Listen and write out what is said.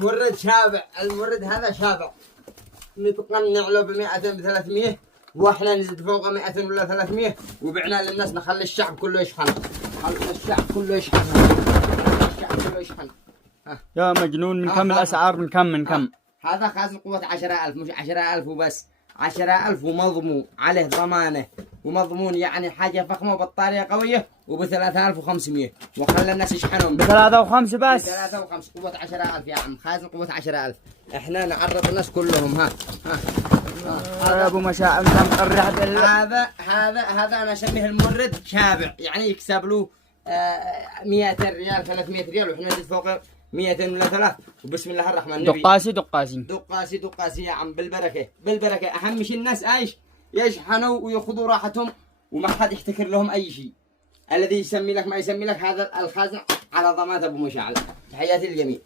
مورد شابع، المورد هذا شابع نتقنع له ب100 ب300 واحنا نزيد فوقه 200 ولا 300 وبعنا للناس نخلي الشعب كله يشحن. خلي الشعب كله يشحن. الشعب كله يشحن. يا مجنون من كم الأسعار من كم؟ هذا خازن قوة 10,000 مش 10,000 وبس 10,000 ومضمون عليه ضمانه ومضمون يعني حاجة فخمة وبطارية قوية وب3,500 وخلى الناس يشحنون ب3 و5 بس 3 و5 قوة 10,000 يا عم خازن قوة 10,000 احنا نعرض الناس كلهم ها يا ابو مشاعر انت مقرح هذا انا اسميه المورد شابع يعني يكسب له 200 ريال 300 ريال واحنا نزيد فوق 200 ولا 3 وبسم الله الرحمن الرحيم. دقاسي يا عم بالبركة أهم شيء الناس ايش يشحنوا ويأخذوا راحتهم وما حد يحتكر لهم أي شيء. الذي يسمي لك ما يسمي لك هذا الخازن على ضمانة أبو مشاعل. تحياتي للجميع.